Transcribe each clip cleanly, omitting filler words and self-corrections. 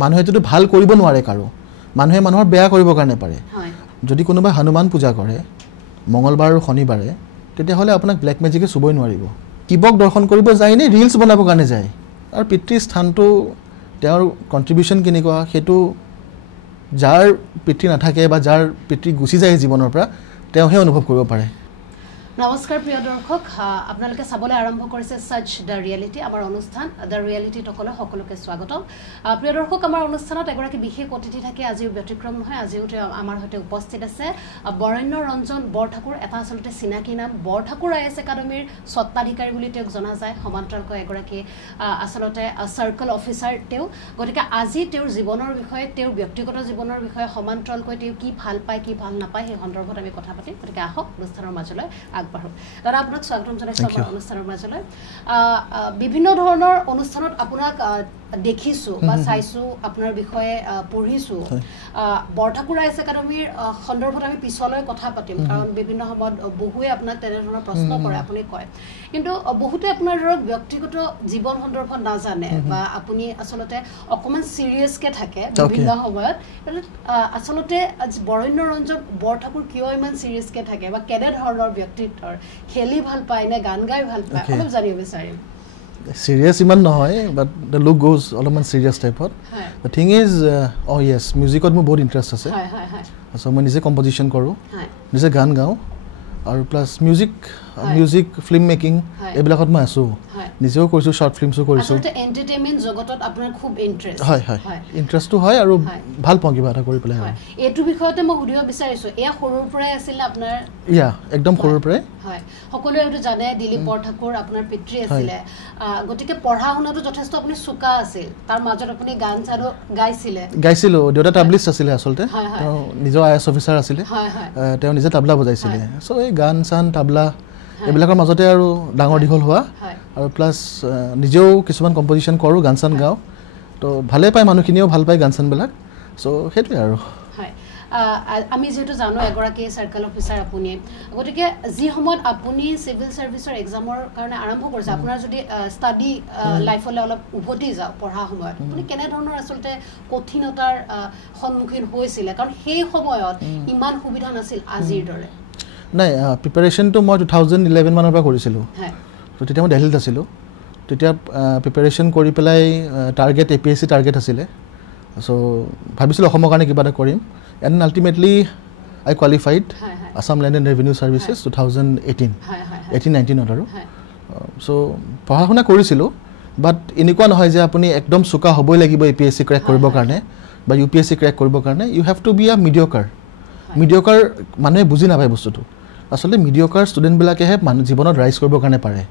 মানুহে যদি ভাল কৰিব নোৱাৰে কাৰো মানুহে মানুহৰ বেয়া কৰিবৰ কাৰণে পাৰে যদি কোনোবা হনুমান পূজা কৰে মঙ্গলবাৰ আৰু শনিবাৰে তেতিয়া হলে আপোনাক ব্ল্যাক মেজিকে চুবই নোৱাৰিব কিবক দৰ্শন কৰিব যায় নে ৰিলছ বনাবৰ কাৰণে যায় আৰু পিতৃ স্থানটো তেওঁৰ কন্ট্ৰিবিউশন কেনেকুৱা হেতু যাৰ পিতৃ নাথাকে বা যাৰ পিতৃ গুচি যায় জীৱনৰ পৰা তেওঁহে অনুভৱ কৰিব পাৰে নমস্কাৰ প্ৰিয় দৰ্শক আপোনালোকে চাবলৈ আৰম্ভ কৰিছে সচ দ্য ৰিয়েলিটি আমাৰ অনুষ্ঠান দ্য ৰিয়েলিটি টকলে সকলোকে স্বাগতম প্ৰিয় দৰ্শক আমাৰ অনুষ্ঠানত এগৰাকী বিশেষ অতিথি থাকে আজিও ব্যতিক্ৰম নহয় আজিও আমাৰ হৈতে উপস্থিত আছে বৰেণ্য ৰঞ্জন বৰঠাকুৰ এটা আসলতে চিনাকি নাম বৰঠাকুৰ আইএছ একাডেমীৰ সত্তাধিকাৰী বুলি তেওঁক জনা যায় সমান্তৰালকৈ এগৰাকী আসলতে সাৰ্কেল অফিচাৰ তেওঁ গতিকে আজি তেওঁৰ জীৱনৰ বিষয়ে তেওঁৰ ব্যক্তিগত জীৱনৰ বিষয়ে সমান্তৰালকৈ তেওঁ কি ভাল পায় কি ভাল নাপায় সেই সন্দৰ্ভত আমি কথা পাতিম গতিকে আহক অনুষ্ঠানৰ মাজলৈ দাদা আপোনাক স্বাগতম জনাইছো আমাৰ অনুষ্ঠানৰ মাজলৈ বিভিন্ন ধৰণৰ অনুষ্ঠানত আপোনাক দেখিছো বা চাইছো আপোনাৰ বিষয়ে পঢ়িছো বৰঠাকুৰ আইএছ একাডেমীৰ সন্দৰ্ভত আমি পিছলৈ কথা পাতিম কাৰণ বিভিন্ন সময়ত বহুৱে আপোনাক তেনে ধৰণৰ প্ৰশ্ন কৰে আপুনি কয় কিন্তু বহুতে আপোনাৰ ধৰক ব্যক্তিগত জীৱন সন্দৰ্ভত নাজানে বা আপুনি আসলতে অকমান সিৰিয়াসকে থাকে বিভিন্ন সময়ত আসলতে বৰেণ্য ৰঞ্জন বৰঠাকুৰ কিয় ইমান সিৰিয়াসকে থাকে বা কেনে ধৰণৰ ব্যক্তিত্বৰ খেলি ভাল পায় নে গান গাই ভাল পায় অলপ জানিব বিচাৰিম serious iman nohoy but the look goes almost serious type of the thing is oh yes music or mo bahut interest ase so moi nije composition koru nije gan gao aru plus music film making ebilakot moi asu নিজেও কৰিছো short ফিল্মছো কৰিছো আসলে entertainment জগতত আপোনাৰ খুব interest হয় ইন্টাৰেষ্টটো হয় আৰু ভাল পাওঁ কিবা এটা কৰি পেলাই হয় এটো বিষয়তে মই সুধিব বিচাৰিছো এয়া সৰুৰ পৰাই আছিল আপোনাৰ একদম সৰুৰ পৰাই হয় সকলোৱে এটো জানে দিলীপ বৰঠাকুৰ আপোনাৰ পিতৃ আছিল গটিকে পঢ়া শুনাটো যথেষ্ট আপুনি সুকা আছিল তাৰ মাজত আপুনি গান চাৰো গাইছিলো দেউতা তাবলিষ্ট আছিল আসলতে তেওঁ নিজৰ আইএছ অফিচাৰ আছিল তেওঁ নিজে তাবলা বজাইছিল সো এই গান চান তাবলা এবিলাকৰ মাজতে আৰু ডাঙৰ দিঘল হোৱা আৰু প্লাস নিজেও কিছুমান কম্পোজিশন কৰো গান চান গাও তো ভালে পায় মানুহখিনিও ভাল পায় গান চান বিলাক সো হেতু আৰু হয় আমি যেটো জানো এগৰাকী সাৰ্কেল অফিচাৰ আপুনি গটিকে যি সময়ত আপুনি সিভিল সাৰ্ভিসৰ এক্সামৰ কাৰণে আৰম্ভ কৰিছে আপোনাৰ যদি ষ্টাডি লাইফলে অলপ উভতি যাও পঢ়া সময়ত আপুনি কেনে ধৰণৰ আসলতে কঠিনতাৰ সন্মুখীন হৈছিল কাৰণ সেই সময়ত ইমান সুবিধা নাছিল আজিৰ দৰে নাই প্ৰিপাৰেচন তো মই 2011 মানৰ পৰা কৰিছিলো তো তেতিয়া মই দিল্লীত আছিলো তেতিয়া প্ৰিপাৰেচন কৰি পেলাই টাৰ্গেট এপিএসসি টাৰ্গেট আছিলে সো ভাবিছিলো অসমৰ কাৰণে কিবা এটা কৰিম and ultimately I qualified Assam land and revenue services 2018-19 আৰু সো পঢ়া শুনা কৰিছিলো বাট এনেকুৱা নহয় যে আপুনি একদম সুকা হ'বই লাগিব এপিএসসি ক্ৰেক কৰিবৰ কাৰণে বা ইউপিএসসি ক্ৰেক কৰিবৰ কাৰণে U have to be a মিডিঅকাৰ মানুহে বুজি নাপায় বস্তুটো আসলে মিডিঅকাৰ ষ্টুডেন্ট বিলাকেহে মানুহ জীৱনত ৰাইজ কৰিবৰ কাৰণে পাৰে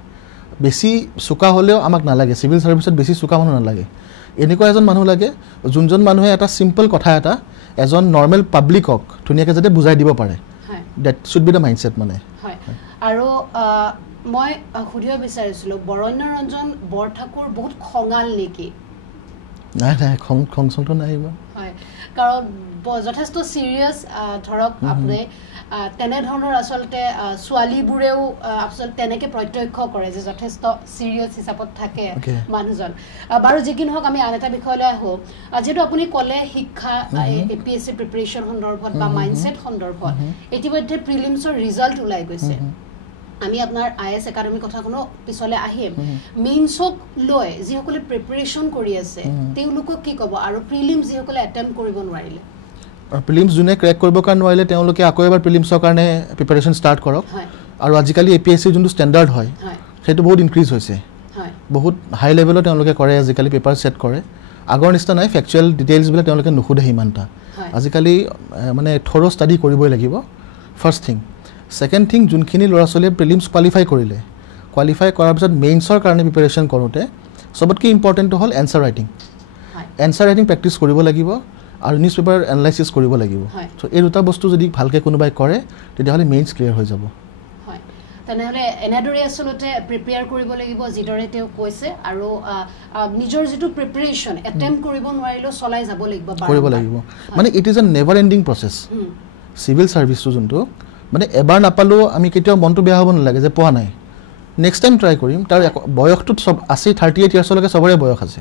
বেছি সুকা হলেও আমাক নালাগে সিভিল সাৰ্ভিসত বেছি সুকা মানুহ নালাগে এনেকুৱা এজন মানুহ লাগে যোনজন মানুহে এটা সিম্পল কথা এটা এজন নৰ্মেল পাব্লিকক ধুনিয়াকে যাতে বুজাই দিব পাৰে that should be the mindset মানে হয় আৰু মই সুধিব বিচাৰিছিলো বৰেণ্য ৰঞ্জন বৰঠাকুৰ বহুত খঙাল নেকি নাই খংটো নাই হয় কাৰণ যথেষ্ট সিৰিয়াস ধৰক আপুনি তেনে ধৰণৰ আসলতে সোৱালিবোৰেও আসল তেনেকে প্ৰত্যক্ষ কৰে যে যথেষ্ট সিৰিয়াস হিচাপত থাকে মানুহজন বাৰু যিকিন হক আমি আন এটা বিষয়লৈ আহো যেটো আপুনি কলে শিক্ষা এপিএসসি প্ৰিপাৰেচন সন্দৰ্ভত বা মাইন্ডসেট সন্দৰ্ভত ইতিমধ্যে প্ৰিলিমছৰ ৰিজাল্ট ওলাই গৈছে আমি আপোনাৰ আইএছ একাডেমি কথা কোনো পিছলে আহিম মেইনছক লৈ যিসকলে প্ৰিপাৰেচন কৰি আছে তেওঁলোকক কি ক'ব আৰু প্ৰিলিম যিসকলে এটেম্প কৰিব নোৱাৰিলে প্ৰিলিমছ জুনে ক্ৰেক কৰিবৰ কাৰণে নোৱাৰিলে তেওঁলোকে আকৌ এবাৰ প্ৰিলিমছৰ কাৰণে প্ৰিপাৰেচন ষ্টাৰ্ট কৰক আৰু আজিকালি এপিএসসি যোনটো ষ্টেণ্ডাৰ্ড হয় সেইটো বহুত ইনক্ৰিজ হৈছে বহুত হাই লেভেলত তেওঁলোকে কৰে আজিকালি পেপাৰ সেট কৰে আগৰ নিচিনা নাই ফেকচুৱেল ডিটেইলছ বিলাক তেওঁলোকে নুখুধে ইমানটা আজিকালি মানে থৰো ষ্টাডি কৰিবই লাগিব ফাৰ্স্ট থিং সেকেন্ড থিং যোনখিনি ল'ৰা ছোৱালীয়ে প্ৰিলিমছ কোৱালিফাই কৰিলে কোৱালিফাই কৰাৰ পিছত মেইনছৰ কাৰণে প্ৰিপাৰেচন কৰোতে সবতকৈ ইম্পৰ্টেন্ট হ'ল এনসাৰ ৰাইটিং প্ৰেক্টিছ কৰিব লাগিব আৰু নিউজ পেপাৰ এনালাইসিস কৰিব লাগিব সো এই দুটা বস্তু যদি ভালকে কোনোবাই কৰে তেতিয়া হলে মেইনছ ক্লিয়াৰ হৈ যাব হয় তেনেহলে এনাদৰে আসলতে প্ৰিপেয়াৰ কৰিব লাগিব যিদৰে তেওঁ কৈছে আৰু নিজৰ যেটো প্ৰিপাৰেচন এটেম্প কৰিব নোৱাৰিলো চলাই যাব লাগিব মানে it is a never ending process civil সাৰ্ভিসটো যোনটো মানে এবাৰ নাপালো আমি কেতিয়াও মনটো বেয়া হ'ব নালাগে যে পোৱা নাই নেক্সট টাইম ট্ৰাই কৰিম তাৰ বয়সটো সব 38 ইয়াৰ্ছলৈকে সবৰে বয়স আছে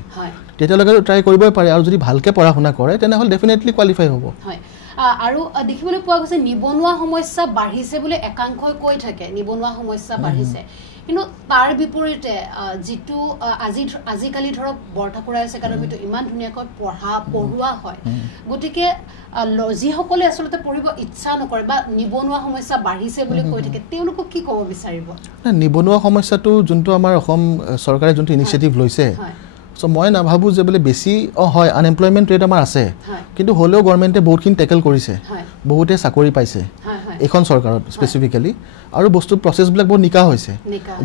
তেতিয়ালৈকে ট্ৰাই কৰিবই পাৰে আৰু যদি ভালকৈ পঢ়া শুনা কৰে তেনেহ'লে ডেফিনেটলি কোৱালিফাই হ'ব আৰু দেখিবলৈ পোৱা গৈছে নিবনুৱা সমস্যা বাঢ়িছে বুলি একাংশই কৈ থাকে নিবনুৱা সমস্যা বাঢ়িছে কিন্তু তাৰ বিপৰীতে যেটো আজিকালি ধৰক বৰঠাকুৰা একাডেমিটো ইমান ধুনীয়াকৈ পঢ়োৱা হয় গতিকে যিসকলে আচলতে পঢ়িব ইচ্ছা নকৰে বা নিবনুৱা সমস্যা বাঢ়িছে বুলি কৈ থাকে তেওঁলোকক কি ক'ব বিচাৰিব নিবনুৱা সমস্যাটো যোনটো আমাৰ অসম চৰকাৰে যোনটো ইনিচিয়েটিভ লৈছে সো মই নাভাবোঁ যে বোলে বেছি হয় আনএমপ্লয়মেণ্ট ৰেট আমাৰ আছে কিন্তু হ'লেও গভৰ্ণমেণ্টে বহুতখিনি টেকেল কৰিছে বহুতে চাকৰি পাইছে এখন চৰকাৰত স্পেচিফিকেলি আৰু বস্তু প্ৰচেছবিলাক বহুত নিকা হৈছে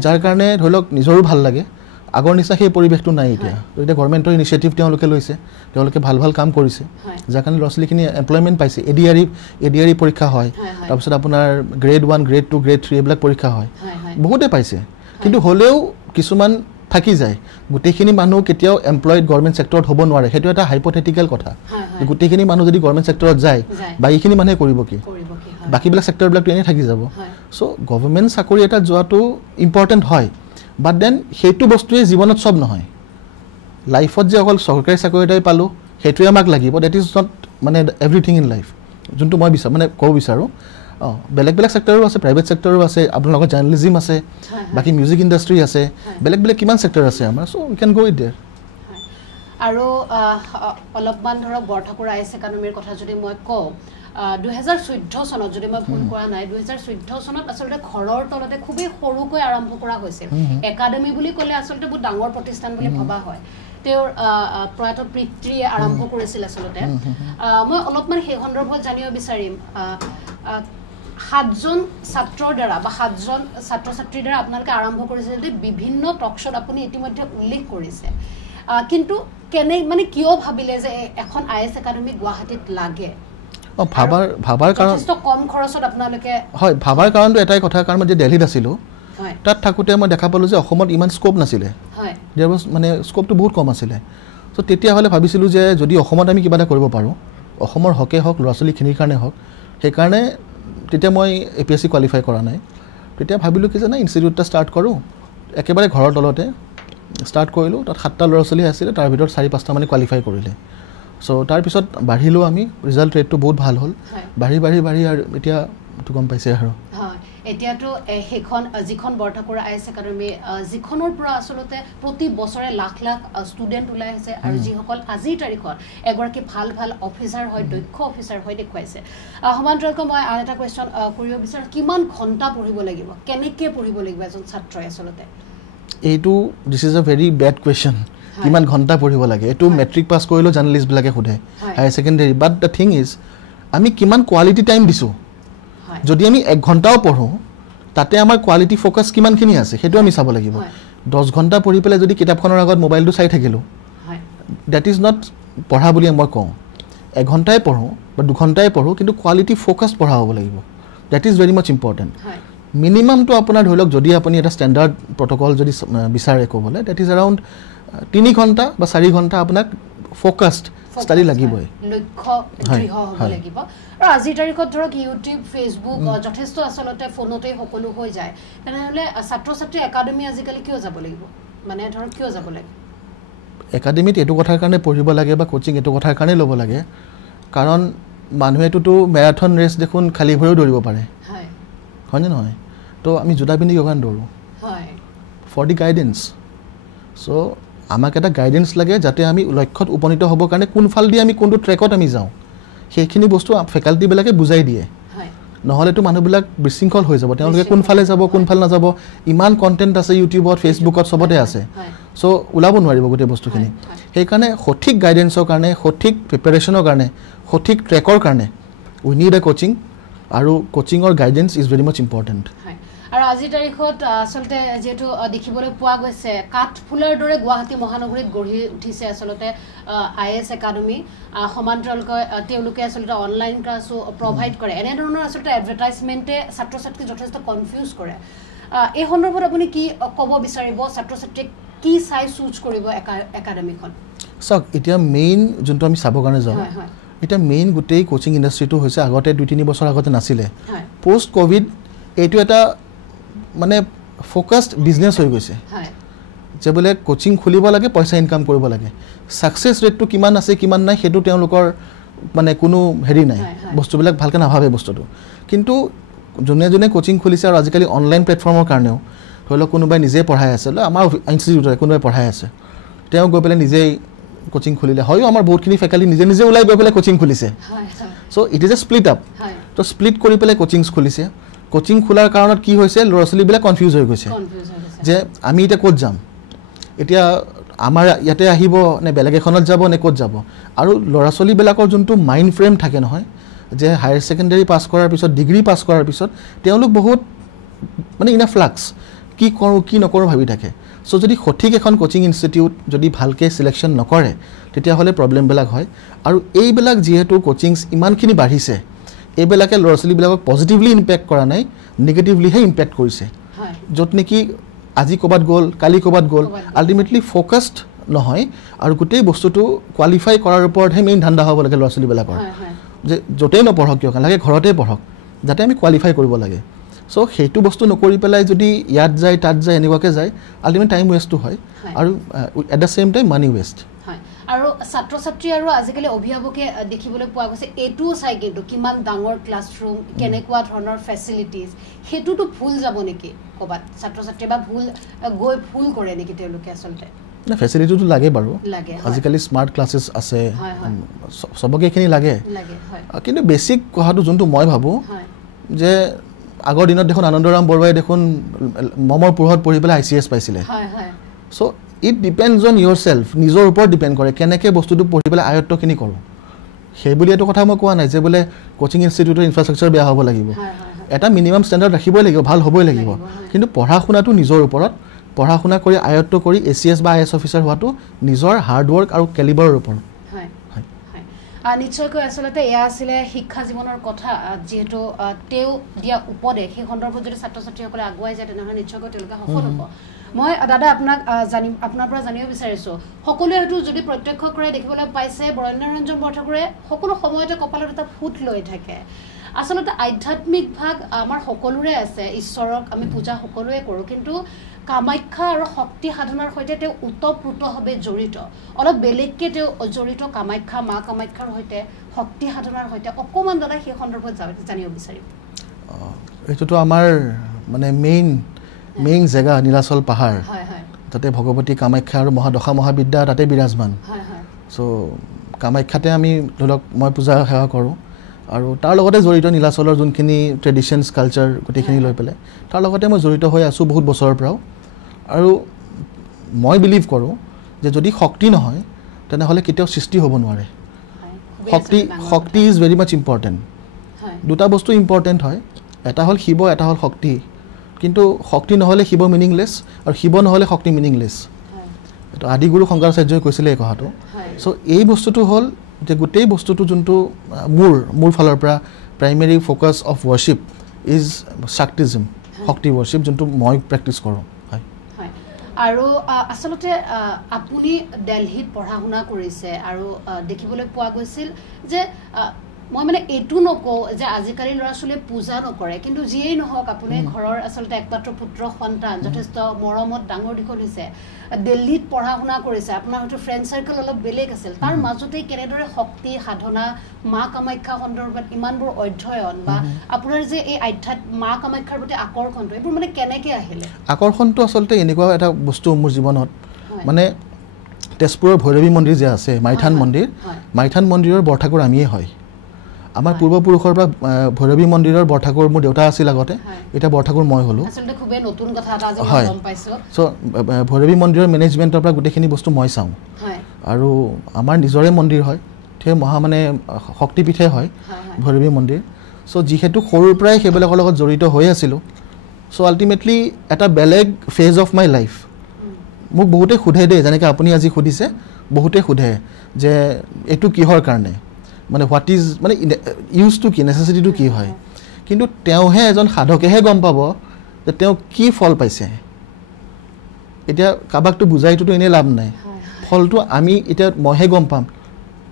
যাৰ কাৰণে ধৰি লওক নিজৰো ভাল লাগে আগৰ নিচিনা সেই পৰিৱেশটো নাই এতিয়া এতিয়া গভৰ্ণমেণ্টৰ ইনিচিয়েটিভ তেওঁলোকে লৈছে তেওঁলোকে ভাল ভাল কাম কৰিছে যাৰ কাৰণে ল'ৰা ছোৱালীখিনি এমপ্লয়মেণ্ট পাইছে এডিআৰই পৰীক্ষা হয় তাৰপিছত আপোনাৰ গ্ৰেড 1 গ্ৰেড 2 গ্ৰেড 3 এইবিলাক পৰীক্ষা হয় বহুতে পাইছে কিন্তু হ'লেও কিছুমান থাকি যায় গোটেইখিনি মানুহ কেতিয়াও এমপ্লয়েড গভৰ্ণমেণ্ট ছেক্টৰত হ'ব নোৱাৰে সেইটো এটা হাইপথেটিকেল কথা গোটেইখিনি মানুহ যদি গভৰ্ণমেণ্ট ছেক্টৰত যায় বাকীখিনি মানুহে কৰিব কি বাকীবিলাক ছেক্টৰবিলাক এনেই থাকি যাব চ' গভৰ্ণমেণ্ট চাকৰি এটা যোৱাটো ইম্পৰ্টেণ্ট হয় বাট দেন সেইটো বস্তুৱে জীৱনত সব নহয় লাইফত যে অকল চৰকাৰী চাকৰি এটাই পালোঁ সেইটোৱে আমাক লাগিব ডেট ইজ নট মানে এভৰিথিং ইন লাইফ যোনটো মই মানে ক'ব বিচাৰোঁ বেলেগ বেলেগ ছেক্টৰো আছে প্ৰাইভেট ছেক্টৰো আছে আপোনালোকৰ জাৰ্নেলিজিম আছে বাকী মিউজিক ইণ্ডাষ্ট্ৰী আছে বেলেগ বেলেগ কিমান ছেক্টৰ আছে আমাৰ চ' we can go it there আৰু অলপমান ধৰক বৰঠাকুৰা আইএছ একাডেমীৰ কথা যদি মই কওঁ 2014 চনত যদি মই ভুল কৰা নাই 2014 চনত আচলতে ঘৰৰ তলতে খুবেই সৰুকৈ আৰম্ভ কৰা হৈছিল একাডেমী বুলি ক'লে আচলতে বহুত ডাঙৰ প্ৰতিষ্ঠান বুলি ভবা হয় তেওঁৰ প্ৰয়াত পিতৃয়ে আৰম্ভ কৰিছিল আচলতে মই অলপমান সেই সন্দৰ্ভত জানিব বিচাৰিম 7জন ছাত্ৰৰ দ্বাৰা বা 7জন ছাত্ৰ ছাত্ৰীৰ দ্বাৰা আপোনালোকে আৰম্ভ কৰিছে যদি বিভিন্ন টকশ্বত আপুনি ইতিমধ্যে উল্লেখ কৰিছে কিন্তু কেনে মানে কিয় ভাবিলে যে এখন আইএছ একাডেমী গুৱাহাটীত লাগে ভাবাৰ কাৰণ যথেষ্ট কম খৰচত আপোনালোকে হয় ভাবাৰ কাৰণটো এটাই কথা কাৰণ মই যে দিল্লীত আছিলোঁ তাত থাকোঁতে মই দেখা পালোঁ যে অসমত ইমান স্কোপ নাছিলে মানে স্কোপটো বহুত কম আছিলে চ' তেতিয়াহ'লে ভাবিছিলোঁ যে যদি অসমত আমি কিবা এটা কৰিব পাৰোঁ অসমৰ হকে হওক ল'ৰা ছোৱালীখিনিৰ কাৰণে হওক সেইকাৰণে তেতিয়া মই APSC কোৱালিফাই কৰা নাই তেতিয়া ভাবিলোঁ কি জানে ইনষ্টিটিউট এটা ষ্টাৰ্ট কৰোঁ একেবাৰে ঘৰৰ তলতে ষ্টাৰ্ট কৰিলোঁ তাত 7টা ল'ৰা ছোৱালী আছিলে তাৰ ভিতৰত 4-5টা মানে কোৱালিফাই কৰিলে চ' তাৰপিছত বাঢ়িলোঁ আমি ৰিজাল্ট ৰেটটো বহুত ভাল হ'ল বাঢ়ি আৰু এতিয়া গম পাইছে আৰু এতিয়াতো সেইখন যিখন বৰঠাকুৰা আইএছ একাডেমী যিখনৰ পৰা আচলতে প্ৰতি বছৰে লাখ লাখ ষ্টুডেণ্ট ওলাই আছে আৰু যিসকল আজিৰ তাৰিখত এগৰাকী ভাল ভাল অফিচাৰ হয় দক্ষ অফিচাৰ হয় দেখুৱাইছে সমান্তৰালকৈ মই আন এটা কুৱেশ্যন কৰিব বিচাৰোঁ কিমান ঘণ্টা পঢ়িব লাগিব কেনেকৈ পঢ়িব লাগিব এজন ছাত্ৰই আচলতে এইটো this is a very bed question কিমান ঘণ্টা পঢ়িব লাগে এইটো মেট্ৰিক পাছ কৰিলেও জাৰ্নেলিষ্টবিলাকে সোধে higher secondary but the thing is আমি কিমান কোৱালিটি টাইম দিছোঁ যদি আমি 1 ঘণ্টাও পঢ়োঁ তাতে আমাৰ কোৱালিটি ফ'কাছ কিমানখিনি আছে সেইটো আমি চাব লাগিব 10 ঘণ্টা পঢ়ি পেলাই যদি কিতাপখনৰ আগত মোবাইলটো চাই থাকিলোঁ ডেট ইজ নট পঢ়া বুলি মই কওঁ 1 ঘণ্টাই পঢ়োঁ বা 2 ঘণ্টাই পঢ়োঁ কিন্তু কোৱালিটি ফ'কাছ পঢ়া হ'ব লাগিব that is very much important মিনিমামটো আপোনাৰ ধৰি লওক যদি আপুনি এটা ষ্টেণ্ডাৰ্ড প্ৰট'কল যদি বিচাৰে ক'বলৈ ডেট ইজ এৰাউণ্ড 3 ঘণ্টা বা 4 ঘণ্টা আপোনাক ফ'কাছড ষ্টাডি লাগিবই লক্ষ্য দৃঢ় হ'ব লাগিব আৰু আজিৰ তাৰিখত ধৰক ইউটিউব ফেচবুক যথেষ্ট আচলতে ফোনতে সকলো হৈ যায় তেনেহ'লে ছাত্ৰ ছাত্ৰী একাডেমী আজিকালি কিয় যাব লাগিব মানে ধৰক কিয় যাব লাগে একাডেমীত এইটো কথাৰ কাৰণে পঢ়িব লাগে বা কোচিং এইটো কথাৰ কাৰণে ল'ব লাগে কাৰণ মানুহেটোতো মেৰাথন ৰেচ দেখোন খালী ভৰিও দৌৰিব পাৰে হয়নে নহয় তো আমি জোতা পিন্ধি কিয় দৌৰোঁ ফৰ দি গাইডেন্স চ' আমাক এটা গাইডেন্স লাগে যাতে আমি লক্ষ্যত উপনীত হ'বৰ কাৰণে কোনফালেদি আমি কোনটো ট্ৰেকত আমি যাওঁ সেইখিনি বস্তু ফেকাল্টিবিলাকে বুজাই দিয়ে নহ'লেতো মানুহবিলাক বিশৃংখল হৈ যাব তেওঁলোকে কোনফালে যাব কোনফালে নাযাব ইমান কণ্টেণ্ট আছে ইউটিউবত ফেচবুকত চবতে আছে চ' ওলাব নোৱাৰিব গোটেই বস্তুখিনি সেইকাৰণে সঠিক গাইডেন্সৰ কাৰণে সঠিক প্ৰিপেৰেশ্যনৰ কাৰণে সঠিক ট্ৰেকৰ কাৰণে উই নিড এ কোচিং আৰু কোচিঙৰ guidance is very much important আৰু আজিৰ তাৰিখত আচলতে যেহেতু দেখিবলৈ পোৱা গৈছে কাঠফুলাৰ দৰে গুৱাহাটী মহানগৰীত গঢ়ি উঠিছে আচলতে আইএছ একাডেমী সমান্তৰালকৈ তেওঁলোকে আচলতে অনলাইন ক্লাছো প্ৰভাইড কৰে এনেধৰণৰ আচলতে এডভাৰটাইজমেণ্টে ছাত্ৰ ছাত্ৰীক যথেষ্ট কনফিউজ কৰে এই সন্দৰ্ভত আপুনি কি ক'ব বিচাৰিব ছাত্ৰ ছাত্ৰীক কি চাই চুজ কৰিব একাডেমীখন চাওক এতিয়া মেইন যোনটো আমি চাবৰ কাৰণে যাওঁ এতিয়া মেইন গোটেই কোচিং ইণ্ডাষ্ট্ৰিটো হৈছে আগতে 2-3 বছৰ আগতে নাছিলে পষ্ট ক'ভিড এইটো এটা মানে ফ'কাছড বিজনেছ হৈ গৈছে যে বোলে কোচিং খুলিব লাগে পইচা ইনকাম কৰিব লাগে ছাকচেছ ৰেটটো কিমান আছে কিমান নাই সেইটো তেওঁলোকৰ মানে কোনো হেৰি নাই বস্তুবিলাক ভালকৈ নাভাবে বস্তুটো কিন্তু যোনে যোনে কোচিং খুলিছে আৰু আজিকালি অনলাইন প্লেটফৰ্মৰ কাৰণেও ধৰি লওক কোনোবাই নিজে পঢ়াই আছে আমাৰ ইনষ্টিটিউটৰে কোনোবাই পঢ়াই আছে তেওঁ গৈ পেলাই নিজেই কোচিং খুলিলে হয়ও আমাৰ বহুতখিনি ফেকাল্টি নিজে নিজে ওলাই গৈ পেলাই কোচিং খুলিছে so' it is a split up তো স্প্লিট কৰি পেলাই কোচিংছ খুলিছে কোচিং খোলাৰ কাৰণত কি হৈছে ল'ৰা ছোৱালীবিলাক কনফিউজ হৈ গৈছে যে আমি এতিয়া ক'ত যাম এতিয়া আমাৰ ইয়াতে আহিব নে বেলেগ এখনত যাব নে ক'ত যাব আৰু ল'ৰা ছোৱালীবিলাকৰ যোনটো মাইণ্ড ফ্ৰেম থাকে নহয় যে হায়াৰ ছেকেণ্ডেৰী পাছ কৰাৰ পিছত ডিগ্ৰী পাছ কৰাৰ পিছত তেওঁলোক বহুত মানে ইন এ ফ্লাক্স কি কৰোঁ কি নকৰোঁ ভাবি থাকে চ' যদি সঠিক এখন কোচিং ইনষ্টিটিউট যদি ভালকৈ চিলেকশ্যন নকৰে তেতিয়াহ'লে প্ৰব্লেমবিলাক হয় আৰু এইবিলাক যিহেতু কোচিংছ ইমানখিনি বাঢ়িছে এইবিলাকে ল'ৰা ছোৱালীবিলাকক পজিটিভলি ইম্পেক্ট কৰা নাই নিগেটিভলিহে ইম্পেক্ট কৰিছে য'ত নেকি আজি ক'ৰবাত গ'ল কালি ক'ৰবাত গ'ল আল্টিমেটলি ফ'কাছড নহয় আৰু গোটেই বস্তুটো কোৱালিফাই কৰাৰ ওপৰতহে মেইন ধান্দা হ'ব লাগে ল'ৰা ছোৱালীবিলাকৰ যে য'তেই নপঢ়ক কিয় লাগে ঘৰতে পঢ়ক যাতে আমি কোৱালিফাই কৰিব লাগে চ' সেইটো বস্তু নকৰি পেলাই যদি ইয়াত যায় তাত যায় এনেকুৱাকৈ যায় আল্টিমেট টাইম ৱেষ্টটো হয় আৰু at the same time money waste আৰু ছাত্ৰ ছাত্ৰী আৰু আজিকালি অভিভাৱকে দেখিবলৈ পোৱা গৈছে এইটোও চাই কিন্তু কিমান ডাঙৰ ক্লাছৰুম কেনেকুৱা ধৰণৰ ফেচিলিটিজ সেইটোতো ভুল যাব নেকি ক'ৰবাত ছাত্ৰ ছাত্ৰী বা গৈ ভুল কৰে নেকি তেওঁলোকে আচলতে না ফেচিলিটিটো লাগে বাৰু আজিকালি স্মাৰ্ট ক্লাছেছ আছে চবকে এইখিনি লাগে কিন্তু বেছিক কথাটো যোনটো মই ভাবোঁ যে আগৰ দিনত দেখোন আনন্দৰাম বৰুৱাই দেখোন মমৰ পোহৰত পঢ়ি পেলাই ICS পাইছিলে so' it depends on your self নিজৰ ওপৰত ডিপেণ্ড কৰে কেনেকৈ বস্তুটো পঢ়ি পেলাই আয়ত্বখিনি কৰোঁ সেইবুলি এইটো কথা মই কোৱা নাই যে বোলে কোচিং ইনষ্টিটিউটৰ ইনফ্ৰাষ্ট্ৰাকচাৰ বেয়া হ'ব লাগিব এটা মিনিমাম ষ্টেণ্ডাৰ্ড ৰাখিবই লাগিব ভাল হ'বই লাগিব কিন্তু পঢ়া শুনাটো নিজৰ ওপৰত পঢ়া শুনা কৰি আয়ত্ব কৰি ACS বা IS অফিচাৰ হোৱাটো নিজৰ হাৰ্ডৱৰ্ক আৰু কেলিবাৰৰ ওপৰত নিশ্চয়কৈ আচলতে এয়া আছিলে শিক্ষা জীৱনৰ কথা যিহেতু তেওঁ দিয়া উপদেশ সেই সন্দৰ্ভত যদি ছাত্ৰ ছাত্ৰীসকলে আগুৱাই যায় তেনেহ'লে নিশ্চয়কৈ তেওঁলোকে সফল হ'ব মই দাদা আপোনাক আপোনাৰ পৰা জানিব বিচাৰিছোঁ সকলোৱে হয়তো যদি প্ৰত্যক্ষ কৰে দেখিবলৈ পাইছে বৰেণ্যৰঞ্জন বৰঠাকুৰে সকলো সময়তে কপালত এটা ফুট লৈ থাকে আচলতে আধ্যাত্মিক ভাগ আমাৰ সকলোৰে আছে ঈশ্বৰক আমি পূজা সকলোৱে কৰোঁ কিন্তু কামাখ্যা আৰু শক্তি সাধনাৰ সৈতে তেওঁ ওতঃপ্ৰোতভাৱে জড়িত অলপ বেলেগকৈ তেওঁ জড়িত কামাখ্যা মা কামাখ্যাৰ সৈতে শক্তি সাধনাৰ সৈতে অকণমান দাদা সেই সন্দৰ্ভত জানিব বিচাৰিম এইটোতো আমাৰ মানে মেইন জেগা নীলাচল পাহাৰ তাতে ভগৱতী কামাখ্যা আৰু মহাদশা মহাবিদ্যা তাতে বিৰাজমান চ' কামাখ্যাতে আমি ধৰি লওক মই পূজা সেৱা কৰোঁ আৰু তাৰ লগতে জড়িত নীলাচলৰ যোনখিনি ট্ৰেডিশ্যনছ কালচাৰ গোটেইখিনি লৈ পেলাই তাৰ লগতে মই জড়িত হৈ আছোঁ বহুত বছৰৰ পৰাও আৰু মই বিলিভ কৰোঁ যে যদি শক্তি নহয় তেনেহ'লে কেতিয়াও সৃষ্টি হ'ব নোৱাৰে শক্তি ইজ ভেৰি মাছ ইম্পৰ্টেণ্ট দুটা বস্তু ইম্পৰ্টেণ্ট হয় এটা হ'ল শিৱ এটা হ'ল শক্তি কিন্তু শক্তি নহ'লে শিৱ মিনিংলেছ আৰু শিৱ নহ'লে শক্তি মিনিংলেছ এইটো আদিগুৰু শংকৰাচাৰ্যই কৈছিলে এই কথাটো চ' এই বস্তুটো হ'ল যে গোটেই বস্তুটো যোনটো মোৰ ফালৰ পৰা primary focus of worship is Shaktism Shakti worship যোনটো মই প্ৰেক্টিছ কৰোঁ আৰু আচলতে আপুনি দিল্লীত পঢ়া শুনা কৰিছে আৰু দেখিবলৈ পোৱা গৈছিল যে মই মানে এইটো নকওঁ যে আজিকালি ল'ৰা ছোৱালীয়ে পূজা নকৰে কিন্তু যিয়েই নহওক আপুনি ঘৰৰ আচলতে একমাত্ৰ পুত্ৰ সন্তান যথেষ্ট মৰমত ডাঙৰ দীঘল হৈছে দিল্লীত পঢ়া শুনা কৰিছে আপোনাৰ হয়তো ফ্ৰেণ্ড চাৰ্কেল অলপ বেলেগ আছিল তাৰ মাজতেই কেনেদৰে শক্তি সাধনা মা কামাখ্যা সন্দৰ্ভত ইমানবোৰ অধ্যয়ন বা আপোনাৰ যে এই মা কামাখ্যাৰ প্ৰতি আকৰ্ষণটো এইবোৰ মানে কেনেকৈ আহিলে আকৰ্ষণটো আচলতে এনেকুৱা এটা বস্তু মোৰ জীৱনত মানে তেজপুৰৰ ভৈৰৱী মন্দিৰ যে আছে মাইথান মন্দিৰৰ বৰঠাকুৰ আমিয়ে হয় আমাৰ পূৰ্বপুৰুষৰ পৰা ভৈৰৱী মন্দিৰৰ বৰঠাকুৰ মোৰ দেউতা আছিল আগতে এতিয়া বৰঠাকুৰ মই হ'লোঁ হয় চ' ভৈৰৱী মন্দিৰৰ মেনেজমেণ্টৰ পৰা গোটেইখিনি বস্তু মই চাওঁ আৰু আমাৰ নিজৰে মন্দিৰ হয় সেই মানে শক্তিপীঠে হয় ভৈৰৱী মন্দিৰ চ' যিহেতু সৰুৰ পৰাই সেইবিলাকৰ লগত জড়িত হৈ আছিলোঁ চ' আল্টিমেটলি এটা বেলেগ ফেজ অফ মাই লাইফ মোক বহুতে সোধে দেই যেনেকৈ আপুনি আজি সুধিছে বহুতে সোধে যে এইটো কিহৰ কাৰণে মানে হোৱাট ইজ মানে ইউজটো কি নেচেচিটিটো কি হয় কিন্তু তেওঁহে এজন সাধকেহে গম পাব যে তেওঁ কি ফল পাইছে এতিয়া কাৰোবাকতো বুজাইটোতো এনেই লাভ নাই ফলটো আমি এতিয়া মইহে গম পাম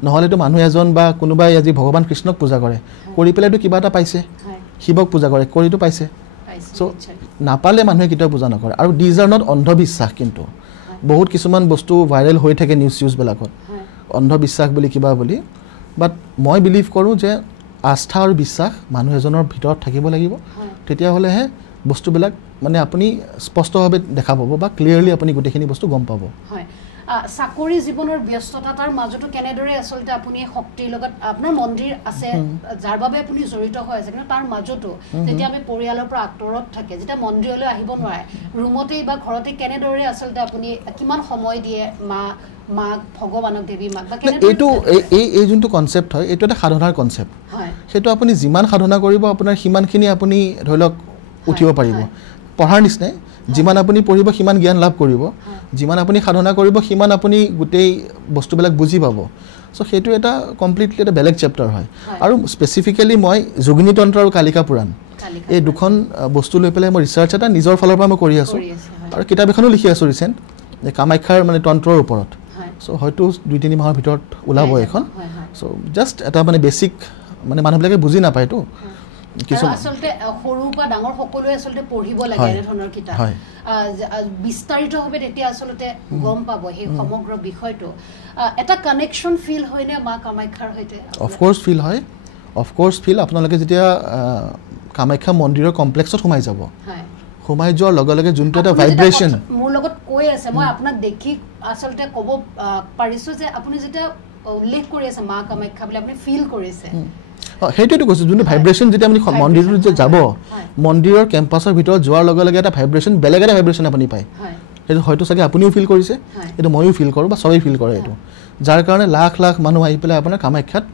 নহ'লেতো মানুহ এজন বা কোনোবাই আজি ভগৱান কৃষ্ণক পূজা কৰে কৰি পেলাইতো কিবা এটা পাইছে শিৱক পূজা কৰে কৰিতো পাইছে সো নাপালে মানুহে কেতিয়াও পূজা নকৰে আৰু দিজ আৰ নট অন্ধবিশ্বাস কিন্তু বহুত কিছুমান বস্তু ভাইৰেল হৈ থাকে নিউজবিলাকত অন্ধবিশ্বাস বুলি কিবা বুলি বাট মই বিলিভ কৰোঁ যে আস্থা আৰু বিশ্বাস মানুহ এজনৰ ভিতৰত থাকিব লাগিব তেতিয়াহ'লেহে বস্তুবিলাক মানে আপুনি স্পষ্টভাৱে দেখা পাব বা ক্লিয়াৰলি আপুনি গোটেইখিনি বস্তু গম পাব চাকৰি জীৱনৰ ব্যস্ততা তাৰ মাজতো কেনেদৰে আচলতে আপুনি শক্তিৰ লগত আপোনাৰ মন্দিৰ আছে যাৰ বাবে আপুনি জড়িত হৈ আছে কিন্তু তাৰ মাজতো যেতিয়া আমি পৰিয়ালৰ পৰা আঁতৰত থাকে যেতিয়া মন্দিৰলৈ আহিব নোৱাৰে ৰুমতেই বা ঘৰতে কেনেদৰে আচলতে আপুনি কিমান সময় দিয়ে মাক ভগৱানক দেৱী মাক বা এইটো এই যোনটো কনচেপ্ট হয় এইটো এটা সাধনাৰ কনচেপ্ট সেইটো আপুনি যিমান সাধনা কৰিব আপোনাৰ সিমানখিনি আপুনি ধৰি লওক উঠিব পাৰিব পঢ়াৰ নিচিনাই যিমান আপুনি পঢ়িব সিমান জ্ঞান লাভ কৰিব যিমান আপুনি সাধনা কৰিব সিমান আপুনি গোটেই বস্তুবিলাক বুজি পাব সো সেইটো এটা কমপ্লিটলি এটা বেলেগ চেপ্টাৰ হয় আৰু স্পেচিফিকেলি মই যোগিনী তন্ত্ৰ আৰু কালিকা পুৰাণ এই দুখন বস্তু লৈ পেলাই মই ৰিচাৰ্চ এটা নিজৰ ফালৰ পৰা মই কৰি আছোঁ আৰু কিতাপ এখনো লিখি আছোঁ ৰিচেণ্ট যে কামাখ্যাৰ মানে তন্ত্ৰৰ ওপৰত সো হয়তো 2-3 মাহৰ ভিতৰত ওলাব এখন সো জাষ্ট এটা মানে বেছিক মানে মানুহবিলাকে বুজি নাপায়তো কিছু আসলতে সৰু বা ডাঙৰ সকলোৱে আসলতে পঢ়িব লাগে এনে ধৰণৰ কিতাপ বিস্তাৰিতভাৱে তেতিয়া আসলতে গম পাব সেই সমগ্ৰ বিষয়টো এটা কানেকশ্যন ফিল হয়নে মা কামাখ্যাৰ সৈতে অফ কোৰ্স ফিল আপোনালোকে যেতিয়া কামাখ্যা মন্দিৰৰ কমপ্লেক্সত সোমাই যাব সোমাই যোৱাৰ লগে লগে যোনটো এটা ভাইব্ৰেশ্যন মোৰ লগত কৈ আছে মই আপোনাক দেখি আসলতে ক'ব পাৰিছোঁ যে আপুনি যেতিয়া উল্লেখ কৰি আছে মা কামাখ্যা বুলি আপুনি ফিল কৰিছে সেইটোৱেতো কৈছোঁ যোনটো ভাইব্ৰেশ্যন যেতিয়া আপুনি মন্দিৰটোত যে যাব মন্দিৰৰ কেম্পাছৰ ভিতৰত যোৱাৰ লগে লগে এটা ভাইব্ৰেশ্যন বেলেগ এটা ভাইব্ৰেশ্যন আপুনি পায় সেইটো হয়তো চাগে আপুনিও ফিল কৰিছে এইটো ময়ো ফিল কৰোঁ বা চবেই ফিল কৰে এইটো যাৰ কাৰণে লাখ লাখ মানুহ আহি পেলাই আপোনাৰ কামাখ্যাত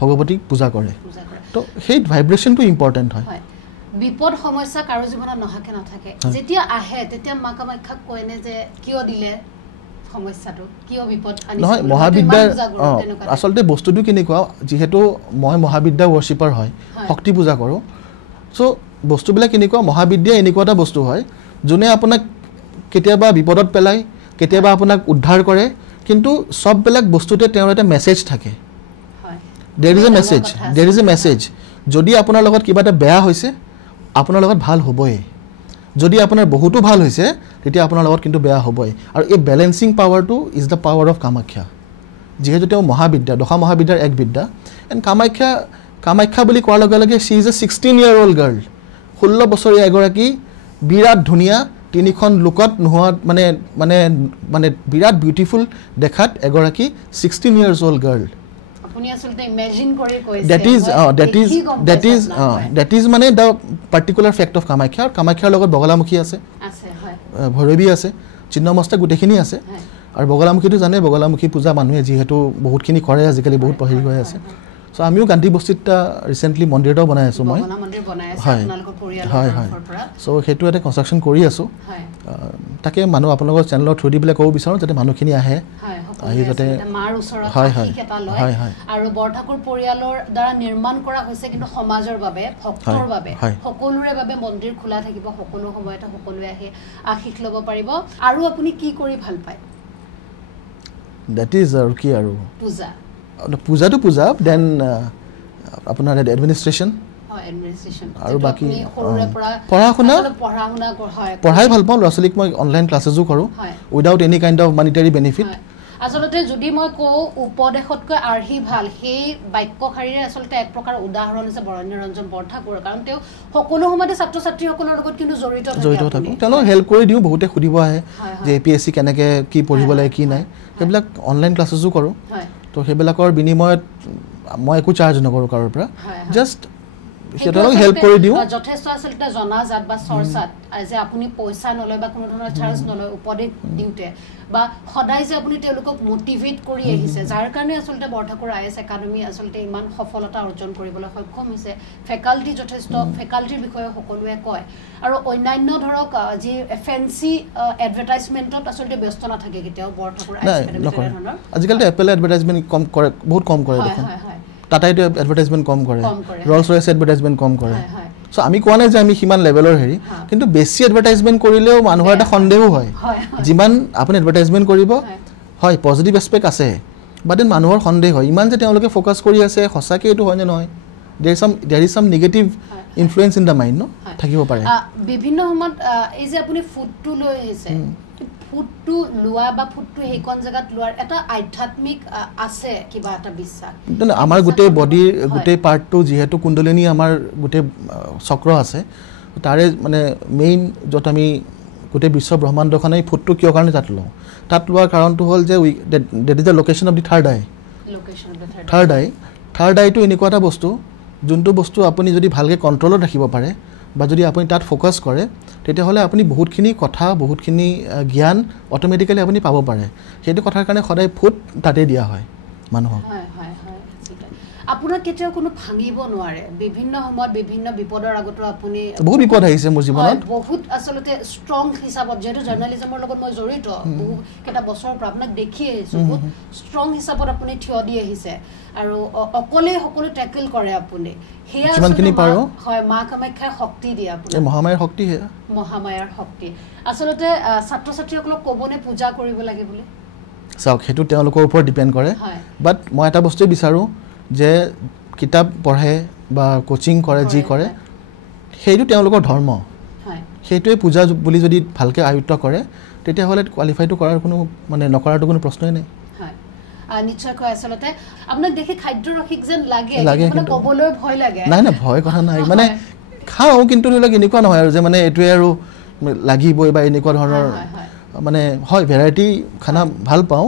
ভগৱতীক পূজা কৰে তো সেই ভাইব্ৰেশ্যনটো ইম্পৰ্টেণ্ট হয় বিপদ সমস্যা কাৰো জীৱনত নহাকে নাথাকে যেতিয়া আহে তেতিয়া মা কামাখ্যাক কয়নে যে কিয় দিলে সমস্যাটো কিয় বিপদ আনিছে নহয় মহাবিদ্যাৰ আসলতে বস্তুটো কেনেকুৱা যিহেতু মই মহাবিদ্যা ৱৰ্শ্বিপাৰ হয় শক্তি পূজা কৰোঁ সো বস্তুবিলাক কেনেকুৱা মহাবিদ্যা এনেকুৱা এটা বস্তু হয় যোনে আপোনাক কেতিয়াবা বিপদত পেলায় কেতিয়াবা আপোনাক উদ্ধাৰ কৰে কিন্তু সববিলাক বস্তুতে তেওঁৰ এটা মেছেজ থাকে দেৰ ইজ এ মেছেজ যদি আপোনাৰ লগত কিবা এটা বেয়া হৈছে আপোনাৰ লগত ভাল হ'বই যদি আপোনাৰ বহুতো ভাল হৈছে তেতিয়া আপোনাৰ লগত কিন্তু বেয়া হ'বই আৰু এই বেলেন্সিং পাৱাৰটো is the power of Kamakhya যিহেতু তেওঁ মহাবিদ্যা দশা মহাবিদ্যাৰ এক বিদ্যা এণ্ড কামাখ্যা বুলি কোৱাৰ লগে লগে শ্বি ইজ এ 16-year-old গাৰ্ল 16 বছৰীয়া এগৰাকী বিৰাট ধুনীয়া তিনিখন লোকত নোহোৱা মানে মানে মানে বিৰাট বিউটিফুল দেখাত এগৰাকী 16 years old গাৰ্ল আপুনি আসলতে ইমেজিন কৰি কৈছে that is মানে the particular fact of Kamakhya কামাখ্যাৰ লগত বগলামুখী আছে হয় ভৈৰৱী আছে চিন্নমস্তা গুটেখিনি আছে আৰু বগলামুখীটো জানে বগলামুখী পূজা মানুহে যেহেতু বহুতখিনি কৰে আজিকালি বহুত পঢ়ি গৈ আছে সো আমিও গান্ধী বস্তিতটা ৰিসেন্টলি মন্দিৰ এটাও বনাই আছো মই মন্দিৰ বনাই আছে আপোনালোকৰ পৰিয়ালৰ পৰা সো সেইটো এটা কনষ্ট্ৰাকচন কৰি আছো তাকে মানুহ আপোনালোকৰ চেনেলৰ থ্ৰু দি বলে ক'ব বিচাৰো যাতে মানুহখিনি আহে আহি যাতে মাৰ ওচৰত আশীৰ্বাদ লয় আৰু বৰঠাকুৰ পৰিয়ালৰ দ্বাৰা নিৰ্মাণ কৰা হৈছে কিন্তু সমাজৰ বাবে ভক্তৰ বাবে সকলোৰে বাবে মন্দিৰ খোলা থাকিব সকলো সময়তে সকলোৱে আহি আশীষ ল'ব পাৰিব আৰু আপুনি কি কৰি ভাল পায় দ্যাট ইজ আৰু কি আৰু পূজা পূজা দেন আপোনাৰ এডমিনিষ্ট্ৰেশ্যন আৰু বাকি পঢ়াই ভাল পাওঁ ল'ৰা ছোৱালীক মই অনলাইন ক্লাছেছো কৰোঁ without any kind of monetary benefit আসলতে যদি মই কওঁ উপদেশতকৈ আৰ্হি ভাল সেই বাক্যশাৰীৰে আসলতে এক প্ৰকাৰ উদাহৰণ হৈছে বৰণ্য ৰঞ্জন বৰঠাকুৰ কাৰণ তেওঁ সকলো সময়তে ছাত্ৰ ছাত্ৰীসকলৰ লগত কিন্তু জড়িত থাকে তেওঁলোকক হেল্প কৰি দিওঁ বহুতে সুধিব আহে যে APSC কেনেকৈ কি পঢ়িব লাগে কি নাই সেইবিলাক অনলাইন ক্লাছেছো কৰোঁ তো সেইবিলাকৰ বিনিময়ত মই একো চাৰ্জ নকৰোঁ কাৰোৰ পৰা জাষ্ট সেটাক হেল্প কৰি দিওঁ যথেষ্ট আসলতে জনাজাত বা চৰ্চাত যে আপুনি পইচা নলয় বা কোনো ধৰণৰ চাৰ্জ নলয় উপদেশ দিওঁতে বা সদায় যে আপুনি তেওঁলোকক মোটিভেট কৰি আহিছে যাৰ কাৰণে আসলতে বৰঠাকুৰ IAS একাডেমি আসলতে ইমান সফলতা অৰ্জন কৰিবলৈ সক্ষম হৈছে ফেকাল্টি যথেষ্ট ফেকাল্টিৰ বিষয়ে সকলোৱে কয় আৰু অন্যান্য ধৰক যি ফেন্সি এডভাৰটাইজমেণ্টত আসলতে ব্যস্ত নাথাকে কেতিয়াও বৰঠাকুৰ IAS একাডেমি ধৰণৰ আজিকালি এপল এডভাৰটাইজমেণ্ট কম কৰে বহুত কম কৰে দেখোন টাটাইটো এডভাৰটাইজমেণ্ট কম কৰে ৰলছ ৰয়েছ এডভাৰটাইজমেণ্ট কম কৰে সো আমি কোৱা নাই যে আমি সিমান লেভেলৰ হেৰি কিন্তু বেছি এডভাৰটাইজমেণ্ট কৰিলেও মানুহৰ এটা সন্দেহো হয় যিমান আপুনি এডভাৰটাইজমেণ্ট কৰিব হয় পজিটিভ এছপেক্ট আছে বাট দেন মানুহৰ সন্দেহ হয় ইমান যে তেওঁলোকে ফ'কাছ কৰি আছে সঁচাকৈ এইটো হয় নে নহয় there is some negative influence in the mind no থাকিব পাৰে বিভিন্ন সময়ত এই যে আপুনি ফুডটো লৈ আহিছে ফুডটো লোৱা বা ফুডটো হেকন জাগাত লোৱাৰ এটা আধ্যাত্মিক আছে কিবা এটা বিশ্বাস আমাৰ গোটেই বডিৰ গোটেই পাৰ্টটো যেহেতু কুণ্ডলিনী আমাৰ গোটেই চক্ৰ আছে তাৰে মানে মেইন যত আমি গোটেই বিশ্ব ব্ৰহ্মাণ্ডখনে ফুডটো কিয় কাৰণে তাত লোৱাৰ কাৰণটো হ'ল যে that is the location of the third eye third eye টো এনেকুৱা এটা বস্তু যোনটো বস্তু আপুনি যদি ভালকে কন্ট্ৰলত ৰাখিব পাৰে বা যদি আপুনি তাত ফোকাস কৰে তেতিয়াহলে আপুনি বহুতখিনি কথা বহুতখিনি জ্ঞান অটোমেটিক্যালি আপুনি পাব পাৰে সেইটো কথাৰ কাৰণে সদায় ফুড তাতে দিয়া হয় মানুহক আপোনাৰ কেতিয়াও কোনো ভাঙিব নোৱাৰে বিভিন্ন সময়ত বিভিন্ন বিপদৰ আগতো আপুনি বহুত বিপদ আহিছে মোৰ জীৱনত বহুত আসলতে ষ্ট্ৰং হিচাপত যেটো জাৰ্নালিজমৰ লগত মই জড়িত বহু কেটা বছৰৰ পৰা আপোনাক দেখি আহিছো বহুত ষ্ট্ৰং হিচাপত আপুনি থিয় দি আহিছে আৰু অকলে সকলো ট্যাকল কৰে আপুনি হেয়া যিমানখিনি পাৰো হয় মা কামাখ্যাৰ শক্তি দিয়ে আপুনি মহামায়াৰ শক্তি হেয়া মহামায়াৰ শক্তি আসলতে ছাত্ৰ ছাত্ৰীসকলক কবনে পূজা কৰিব লাগে বুলি চাওক হেতু তেওঁলোকৰ ওপৰত ডিপেন্ড কৰে বাট মই এটা বস্তু বিচাৰো যে কিতাপ পঢ়ে বা কোচিং কৰে যি কৰে সেইটো তেওঁলোকৰ ধৰ্ম সেইটোৱে পূজা বুলি যদি ভালকে আয়ত্ত কৰে তেতিয়া হলে কোৱালিফাইটো কৰাৰ কোনো মানে নকৰাটো কোনো প্ৰশ্নই নাই নিশ্চয় কৈ আসলতে আপোনাক দেখি খাদ্য ৰখিক যেন লাগে মানে কবলৈ ভয় লাগে নাই না ভয় কথা নাই মানে খাও কিন্তু ধৰি লওক এনেকুৱা নহয় আৰু যে মানে এটোৱে আৰু লাগিবই বা এনেকুৱা ধৰণৰ মানে হয় ভেৰাইটি খানা ভাল পাও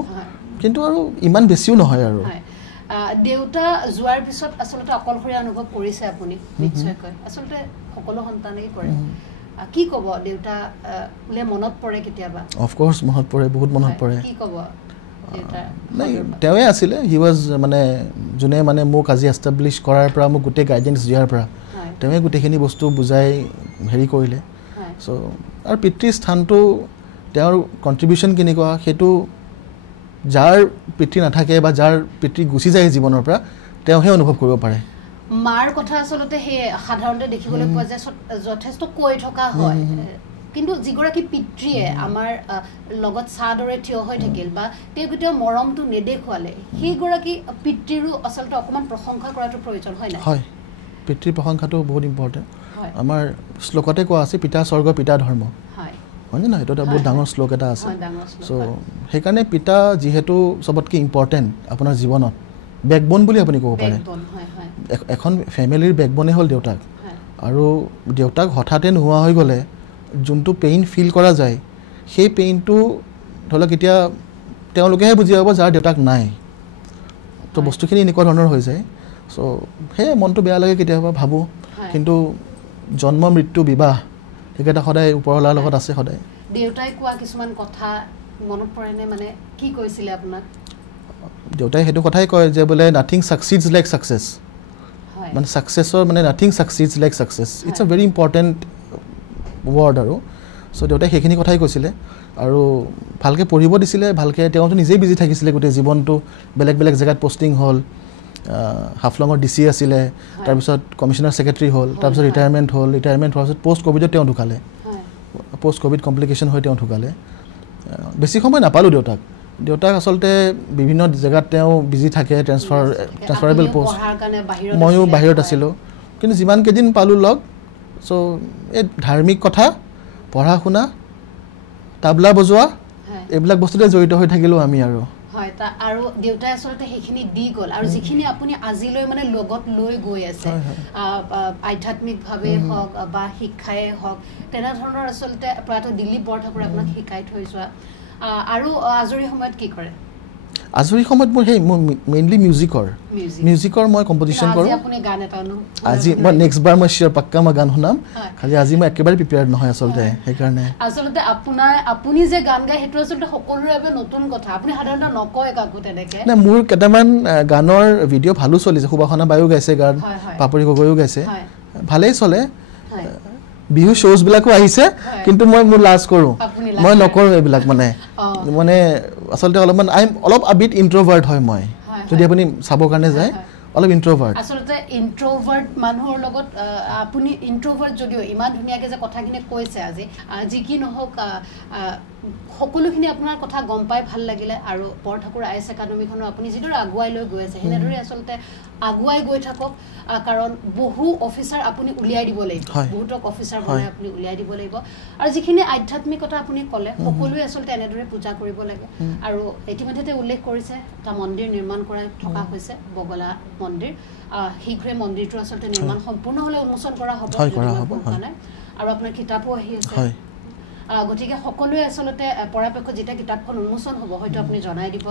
কিন্তু আৰু ইমান বেছিও নহয় আৰু দেউতা জুৱাৰ পিছত আসলতে অকলশৰীয়া অনুভৱ কৰিছে আপুনি নিশ্চয়কৈ আসলতে সকলো সন্তানেই কৰে কি কব দেউতা লে মনত পৰে কেতিয়াবা অফ কোৰ্স মনত পৰে বহুত মনত পৰে কি কব দেউতা নাই তেৱে আছিলে হি ওয়াজ মানে জুনে মানে মোক আজি এস্টাবলিশ কৰাৰ পৰা মোক গোটেই গাইডেন্স দিয়াৰ পৰা তেৱে গোটেইখিনি বস্তু বুজাই হেৰি কৰিলে সো আৰু পিতৃ স্থানটো তেওঁৰ কন্ট্ৰিবিউশন কেনেকুৱা হেতু যাৰ পিতৃ নাথাকে বা যাৰ পিতৃ গুচি যায় জীৱনৰ পৰা তেওঁহে অনুভৱ কৰিব পাৰে মাৰ কথা আসলতে হে সাধাৰণতে দেখিবলৈ পোৱা যায় যথেষ্ট কৈ থকা হয় কিন্তু যিগৰাকী পিতৃয়ে আমাৰ লগত সাদৰে থিয় হৈ থাকিল বা তেগুতেও মৰমটো নেদেখুৱালে সেইগৰাকী পিতৃৰো আসলতে অকমান প্ৰশংসা কৰাটো প্ৰয়োজন হয় না হয় পিতৃৰ প্ৰশংসাটো বহুত ইম্পৰ্টেন্ট আমাৰ শ্লোকতে কোৱা আছে পিতা স্বৰ্গ পিতা ধৰ্ম হয় না এটা বহুত ডাঙৰ শ্লোক এটা আছে সো হেকাৰণে পিতা যেহেতু সবতকৈ ইম্পৰ্টেন্ট আপোনাৰ জীৱনত বেকবোন বুলি আপুনি ক'ব পাৰে এখন ফ্যামিলিৰ বেকবোনে হ'ল দেউতাক আৰু দেউতাক হঠাতে নোহোৱা হৈ গলে যোনটো পেইন ফিল কৰা যায় সেই পেইনটো ধৰক এতিয়া তেওঁলোকেহে বুজি পাব যাৰ দেউতাক নাই তো বস্তুখিনি এনেকুৱা ধৰণৰ হৈ যায় সো হে মনটো বেয়া লাগে কেতিয়াবা ভাবো কিন্তু জন্ম মৃত্যু বিবাহ এটা সদায় ওপৰলাৰ লগত আছে সদায় দেউতাই কোৱা কিছুমান কথা মনত পৰেনে মানে কি কৈছিলে আপোনাক দেউতাই হেতু কথাই কয় যে বলে নাথিং সাকসিডস লাইক সাকসেস মানে সাকসেসৰ মানে nothing succeeds like success it's a very important word আৰু সো দেউতাই হেখিনি কথাই কৈছিলে আৰু ভালকে পঢ়িব দিছিলে ভালকে তেওঁটো নিজেই বিজি থাকিছিলে গোটেই জীৱনটো বেলেগ বেলেগ জায়গাত পোস্টিং হল হাফলঙৰ ডিসি আছিলে তাৰ পিছত কমিশনাৰ সেক্ৰেটাৰি হল তাৰ পিছত ৰিটায়াৰমেন্ট হোৱাৰ পিছত পোষ্ট কোভিডত তেওঁ ঢুকালে পোষ্ট কোভিড কমপ্লিকেশন হৈ তেওঁ ঢুকালে বেছি সময় নাপালো দেউতাক আসলতে বিভিন্ন জায়গাত তেওঁ বিজি থাকে ট্ৰান্সফাৰেবল পোষ্ট ময়ো বাহিৰত আছিলো কিন্তু যিমান কেদিন পালো লগ সো এই ধাৰ্মিক কথা পঢ়া শুনা তাবলা বজোৱা এইবিলাক বস্তুতে জড়িত হৈ থাকিলো আমি আৰু হয় তা আৰু দেউতাই আসলতে হেখিনি দি গল আৰু যিখিনি আপুনি আজিলৈ মানে লগত লৈ গৈ আছে আধ্যাত্মিক ভাৱে হক বা শিক্ষায়ে হক তেনা ধৰণৰ আসলতে প্ৰায়তো দিল্লী বৰঠাকুৰ আপোনাক শিকাই থৈ যোৱা আৰু আজৰি সময়ত কি কৰে আজৰি সময়ত মই হে মেইনলি মিউজিকৰ মই কম্পোজিশন কৰো আপুনি গান এটা আজি মই নেক্সট বাৰ মই শিওৰ পাক্কা মই গান শুনাম খালি আজি মই একেবাৰে প্ৰিপেয়াৰ্ড নহয় আসলতে সেইকাৰণে আসলতে আপুনি যে গান গায় হেতু আসলতে সকলোৰে বাবে নতুন কথা আপুনি সাধাৰণতে নকয় কাকো তেনেকে না মোৰ কেটামান গানৰ ভিডিও ভালো চলিছে সুবাসনা বায়ু গাইছে গান পাপৰি গগৈও গাইছে ভালেই চলে বিহু শোজ বিলাকো আহিছে কিন্তু মই মোৰ লাজ কৰো মই নকৰো এইবিলাক মানে আসলতে অলপমান আই এম অলপ আ বিট ইন্ট্ৰোভাৰ্ট হয় মই যদি আপুনি চাব কাৰণে যায় অলপ ইন্ট্ৰোভাৰ্ট আসলতে ইন্ট্ৰোভাৰ্ট মানুহৰ লগত আপুনি ইন্ট্ৰোভাৰ্ট যদিও ইমান ধুনিয়াকে যে কথাখিনি কৈছে আজি যি কি নহওক সকলোখিনি আপোনাৰ কথা গম পাই ভাল লাগিলে আৰু বৰঠাকুৰ আইএছ একাডেমিখনো আপুনি যিদৰে আগুৱাই লৈ গৈ আছে সেনেদৰে আচলতে আগুৱাই গৈ থাকক কাৰণ বহু অফিচাৰ আপুনি উলিয়াই দিব লাগিব বহুতক অফিচাৰ বনাই আপুনি উলিয়াই দিব লাগিব আৰু যিখিনি আধ্যাত্মিকতা আপুনি ক'লে সকলোৱে আচলতে এনেদৰে পূজা কৰিব লাগে আৰু ইতিমধ্যে উল্লেখ কৰিছে এটা মন্দিৰ নিৰ্মাণ কৰা থকা হৈছে বগলা মন্দিৰ শীঘ্ৰে মন্দিৰটো আচলতে নিৰ্মাণ সম্পূৰ্ণ হ'লে উন্মোচন কৰা হ'ব আৰু আপোনাৰ কিতাপো আহি আছে গতিকে সকলোৱে আচলতে পৰাপক্ষত যেতিয়া কিতাপখন উন্মোচন হ'ব হয়তো আপুনি জনাই দিব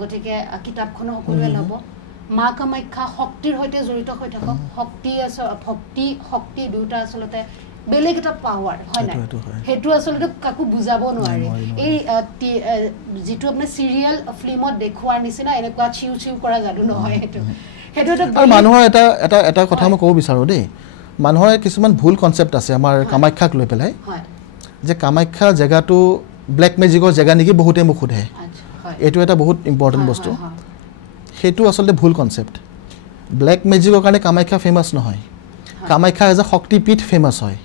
গতিকে কিতাপখনো সকলোৱে ল'ব মা কামাখ্যা শক্তিৰ সৈতে জড়িত হৈ থাকক শক্তি দুটা আচলতে বেলেগ এটা পাৱাৰ হয় নাই সেইটো আচলতে কাকো বুজাব নোৱাৰে এই যিটো আপুনি চিৰিয়েল ফিল্মত দেখুৱাৰ নিচিনা এনেকুৱা চিউ চিউ কৰা যাদু নহয় সেইটো এটা মানুহৰ এটা কথা মই ক'ব বিচাৰোঁ দেই মানুহৰ কিছুমান ভুল কনচেপ্ট আছে আমাৰ কামাখ্যাক লৈ পেলাই যে কামাখ্যা জেগাটো ব্লেক মেজিকৰ জেগা নেকি বহুতে মোক সোধে এইটো এটা বহুত ইম্পৰ্টেণ্ট বস্তু সেইটো আচলতে ভুল কনচেপ্ট ব্লেক মেজিকৰ কাৰণে কামাখ্যা ফেমাছ নহয় Kamakhya as a Shaktipeeth famous হয়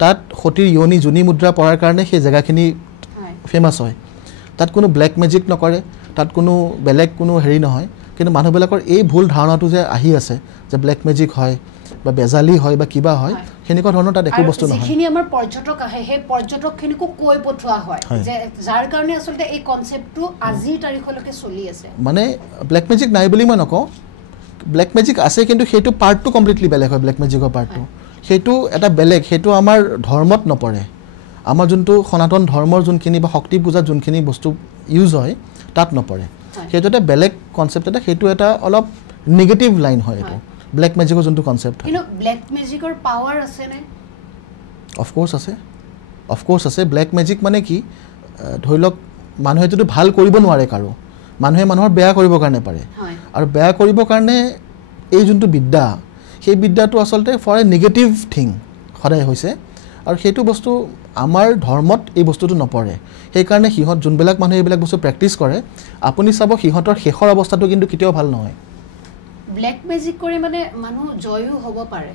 তাত সতীৰ য়োনি জুনি মুদ্ৰা পৰাৰ কাৰণে সেই জেগাখিনি ফেমাছ হয় তাত কোনো ব্লেক মেজিক নকৰে তাত কোনো বেলেগ কোনো হেৰি নহয় কিন্তু মানুহবিলাকৰ এই ভুল ধাৰণাটো যে আহি আছে যে ব্লেক মেজিক হয় বা বেজালি হয় বা কিবা হয় সেনেকুৱা ধৰণৰ তাত একো বস্তু নহয় যিখিনি আমাৰ পৰ্যটক আহে সেই পৰ্যটকখিনিকো কৈ পঠোৱা হয় যে যাৰ কাৰণে আচলতে এই কনচেপ্টটো আজিৰ তাৰিখলৈকে চলি আছে মানে ব্লেক মেজিক নাই বুলি মই নকওঁ ব্লেক মেজিক আছে কিন্তু সেইটো পাৰ্টটো কমপ্লিটলি বেলেগ হয় ব্লেক মেজিকৰ পাৰ্টটো সেইটো এটা বেলেগ সেইটো আমাৰ ধৰ্মত নপৰে আমাৰ যোনটো সনাতন ধৰ্মৰ যোনখিনি বা শক্তি পূজাত যোনখিনি বস্তু ইউজ হয় তাত নপৰে সেইটো এটা বেলেগ কনচেপ্ট এটা সেইটো এটা অলপ নিগেটিভ লাইন হয় এইটো ব্লেক মেজিকৰ যোনটো কনচেপ্ট কিন্তু ব্লেক মেজিকৰ পাৱাৰ আছে নে অফক'ৰ্ছ আছে ব্লেক মেজিক মানে কি ধৰি লওক মানুহে যদি ভাল কৰিব নোৱাৰে কাৰো মানুহে মানুহৰ বেয়া কৰিবৰ কাৰণে পাৰে আৰু বেয়া কৰিবৰ কাৰণে এই যোনটো বিদ্যা সেই বিদ্যাটো আচলতে ফৰ এ নিগেটিভ থিং সদায় হৈছে আৰু সেইটো বস্তু আমাৰ ধৰ্মত এই বস্তুটো নপৰে সেইকাৰণে সিহঁত যোনবিলাক মানুহে এইবিলাক বস্তু প্ৰেক্টিছ কৰে আপুনি চাব সিহঁতৰ শেষৰ অৱস্থাটো কিন্তু কেতিয়াও ভাল নহয় ব্লেক মেজিক কৰি মানে মানুহ জয়ো হ'ব পাৰে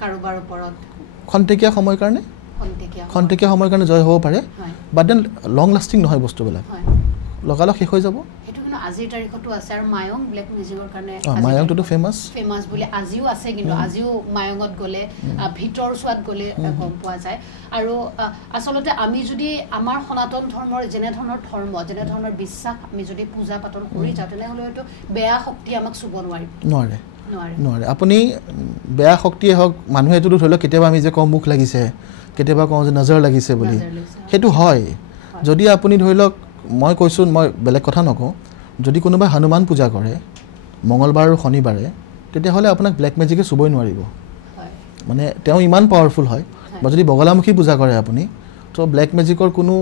কাৰোবাৰ ওপৰত খন্তেকীয়া সময়ৰ কাৰণে জয় হ'ব পাৰে বাট দেন লং লাষ্টিং নহয় বস্তুবিলাক লগালগ শেষ হৈ যাব সেইটো কিন্তু আজিৰ তাৰিখতো আছে আৰু মায়ং ব্লেক মেজিকৰ কাৰণে মায়ংটো ফেমাছ বুলি আজিও আছে কিন্তু আজিও মায়ঙত গ'লে ভিতৰ চোৱাত গ'লে গম পোৱা যায় আৰু আচলতে আমি যদি আমাৰ সনাতন ধৰ্মৰ যেনে ধৰণৰ বিশ্বাস আমি যদি পূজা পাতল কৰি যাওঁ তেনেহ'লে হয়তো বেয়া শক্তি আমাক চুব নোৱাৰে আপুনি বেয়া শক্তিয়ে হওক মানুহেতো ধৰি লওক কেতিয়াবা আমি যে কওঁ মুখ লাগিছে কেতিয়াবা কওঁ যে নজৰ লাগিছে বুলি সেইটো হয় যদি আপুনি ধৰি লওক মই কৈছোঁ মই বেলেগ কথা নকওঁ যদি কোনোবাই হনুমান পূজা কৰে মঙলবাৰ আৰু শনিবাৰে তেতিয়াহ'লে আপোনাক ব্লেক মেজিকে চুবই নোৱাৰিব মানে তেওঁ ইমান পাৱাৰফুল হয় বা যদি বগলামুখী পূজা কৰে আপুনি তো ব্লেক মেজিকৰ কোনো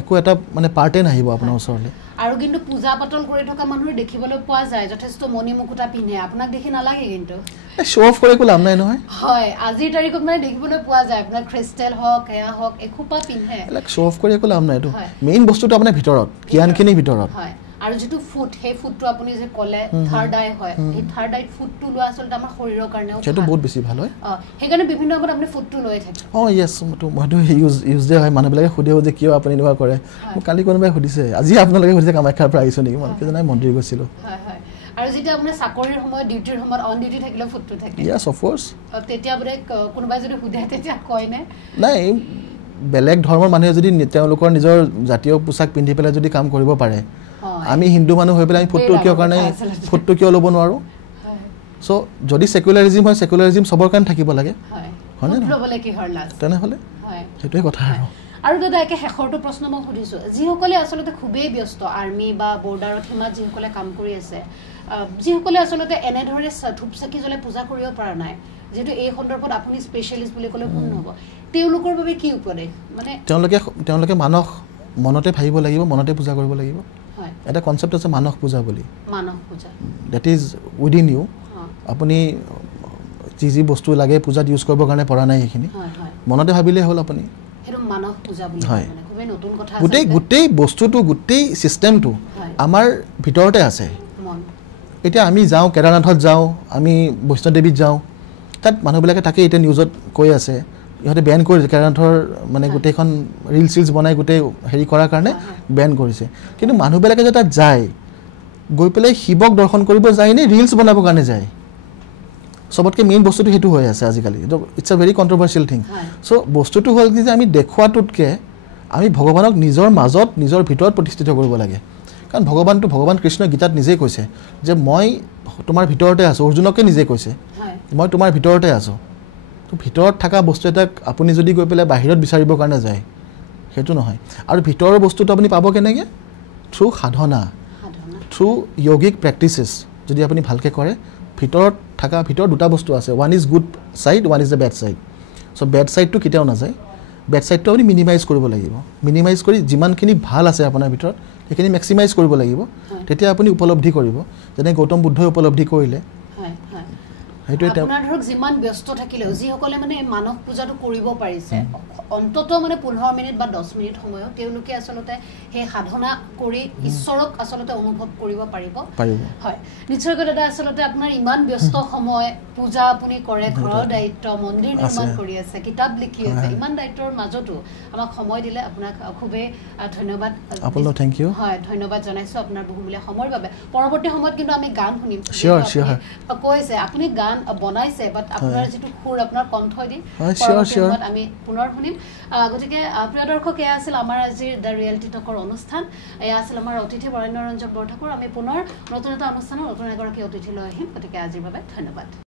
একো এটা মানে পাৰ্টে নাহিব আপোনাৰ ওচৰলৈ আৰু কিন্তু পূজা পাতল কৰি থকা মানুহ দেখিবলৈ পোৱা যায় যথেষ্ট মণি মুকুতা পিন্ধে আপোনাক দেখি নালাগে কিন্তু শ্ব' অফ কৰি একো লাভ নাই নহয় হয় আজিৰ তাৰিখত মানে দেখিবলৈ পোৱা যায় আপোনাৰ ক্ৰিষ্টেল হওক এয়া হওক এখোপা পিন্ধে শ্ব' অফ কৰি একো লাভ নাই এইটো মেইন বস্তুটো আপোনাৰ ভিতৰত জ্ঞানখিনিৰ ভিতৰত হয় আৰু যিটো ফুট সেই ফুটটো আপুনি যে ক'লে থাৰ্ড আই হয় সেই থাৰ্ড আইত ফুটটো লোৱা আচলতে আমাৰ শৰীৰৰ কাৰণেও সেইটো বহুত বেছি ভাল হয় সেইকাৰণে বিভিন্ন সময়ত আপুনি ফুটটো লৈ থাকে য়েছ মইতো ইউজে হয় মানুহবিলাকে সুধেও যে কিয় আপুনি এনেকুৱা কৰে মোক কালি কোনোবাই সুধিছে আজি আপোনালোকে সুধিছে কামাখ্যাৰ পৰা আহিছোঁ নেকি মই নাই মন্দিৰ গৈছিলোঁ আৰু যেতিয়া আপোনাৰ চাকৰিৰ সময়ত ডিউটিৰ সময়ত অন ডিউটি থাকিলে ফুটটো থাকে য়েছ অফক'ৰ্ছ তেতিয়া বোলে কোনোবাই যদি সুধে তেতিয়া কয়নে নাই বেলেগ ধৰ্মৰ মানুহে যদি তেওঁলোকৰ নিজৰ জাতীয় পোছাক পিন্ধি পেলাই যদি কাম কৰিব পাৰে আমি হিন্দু মানুহ হৈ পেলাই আমি ফুটটো কিয় ল'ব নোৱাৰোঁ চ' যদি ছেকুলাৰিজিম হয় ছেকুলাৰিজিম চবৰ কাৰণে থাকিব লাগে হয়নে তেনেহ'লে সেইটোৱে কথা আৰু দাদা একে শেষৰটো প্ৰশ্ন মই সুধিছোঁ যিসকলে আচলতে খুবেই ব্যস্ত আৰ্মি বা বৰ্ডাৰত সীমাত যিসকলে কাম কৰি আছে যিসকলে আচলতে এনেধৰণে ধূপ চাকি জ্বলাই পূজা কৰিব পৰা নাই যিহেতু এই সন্দৰ্ভত আপুনি স্পেচিয়েলিষ্ট বুলি ক'লে ভুল নহ'ব তেওঁলোকৰ বাবে কি উপদেশ মানে তেওঁলোকে মনতে ভাবিব লাগিব মনতে পূজা কৰিব লাগিব এটা কনচেপ্ট আছে মানস পূজা বুলি ডেট ইজ উইদিন ইউ আপুনি যি বস্তু লাগে পূজাত ইউজ কৰিবৰ কাৰণে পৰা নাই সেইখিনি মনতে ভাবিলেই হ'ল আপুনি হয় গোটেই বস্তুটো গোটেই ছিষ্টেমটো আমাৰ ভিতৰতে আছে এতিয়া আমি যাওঁ কেদাৰনাথত যাওঁ আমি বৈষ্ণৱদেৱীত যাওঁ তাত মানুহবিলাকে তাকে এতিয়া নিউজত কৈ আছে ইহঁতে বেন কৰিছে কেদাৰনাথৰ মানে গোটেইখন ৰিলছ বনাই গোটেই হেৰি কৰাৰ কাৰণে বেন কৰিছে কিন্তু মানুহবিলাকে যে তাত যায় গৈ পেলাই শিৱক দৰ্শন কৰিব যায় নে ৰিলছ বনাবৰ কাৰণে যায় সবতকে মেইন বস্তুটো হেতু হৈ আছে আজিকালি it's a very কন্ট্ৰভাৰ্চিয়েল thing so বস্তুটো হ'ল যে আমি দেখুৱাটোতকে আমি ভগৱানক নিজৰ মাজত নিজৰ ভিতৰত প্ৰতিষ্ঠিত কৰিব লাগে কাৰণ ভগৱান কৃষ্ণ গীতাত নিজেই কৈছে যে মই তোমাৰ ভিতৰতে আছো অৰ্জুনকে নিজে কৈছে মই তোমাৰ ভিতৰতে আছো তো ভিতৰত থকা বস্তু এটা আপুনি যদি গৈ পেলাই বাহিৰত বিচাৰিবৰ কাৰণে যায় হেতু নহয় আৰু ভিতৰৰ বস্তুটো আপুনি পাব কেনেকে থ্ৰু সাধনা থ্ৰু যোগিক প্ৰেক্টিসেস যদি আপুনি ভালকে কৰে ভিতৰত দুটা বস্তু আছে one is good side one is the bad side so bad সাইডটো কেতিয়াও না যায় ব্যাড সাইডটো আপুনি মিনিমাইজ কৰিব লাগিব মিনিমাইজ কৰি যিমানখিনি ভাল আছে আপোনাৰ ভিতৰত সেইখিনি ম্যাক্সিমাইজ কৰিব লাগিব তেতিয়া আপুনি উপলব্ধি কৰিব যেনে গৌতম বুদ্ধই উপলব্ধি কৰিলে হেতু আপোনাৰ ধৰক যিমান ব্যস্ত থাকিলেও যিসকলে মানে মানৱ পূজাটো কৰিব পাৰিছে অন্তত মানে 15 মিনিট বা 10 মিনিট সময়ত তেওঁলোকে আসলতে হে সাধনা কৰি ঈশ্বৰক আসলতে অনুভৱ কৰিব পাৰিব হয় নিশ্চয়কৈ দাদা আসলতে আপোনাৰ ইমান ব্যস্ত সময় পূজা আপুনি কৰে ঘৰৰ দায়িত্ব মন্দিৰ নিৰ্মাণ কৰি আছে কিতাপ লিখি আছে ইমান দায়িত্বৰ মাজতো আমাক সময় দিলে আপোনাক খুবে ধন্যবাদ আপোনাক থ্যাংক ইউ হয় ধন্যবাদ জনাইছো আপোনাৰ বহুমূলীয়া সময়ৰ বাবে পৰৱৰ্তী সময়ত কিন্তু আমি গান শুনিম শিওৰ কৈছে আপুনি গান বনাইছে বাট আপোনাৰ যেটো সুৰ আপোনাৰ কণ্ঠ দি শিওৰ আমি পুনৰ শুনিম গতিকে প্ৰিয় দৰ্শক এয়া আছিল আমাৰ আজিৰ দ্য ৰিয়েলিটি টকৰ অনুষ্ঠান এয়া আছিল আমাৰ অতিথি বৰেণ্য ৰঞ্জন বৰঠাকুৰ আমি পুনৰ নতুন এটা অনুষ্ঠানত নতুন এগৰাকী অতিথি লৈ আহিম গতিকে আজিৰ বাবে ধন্যবাদ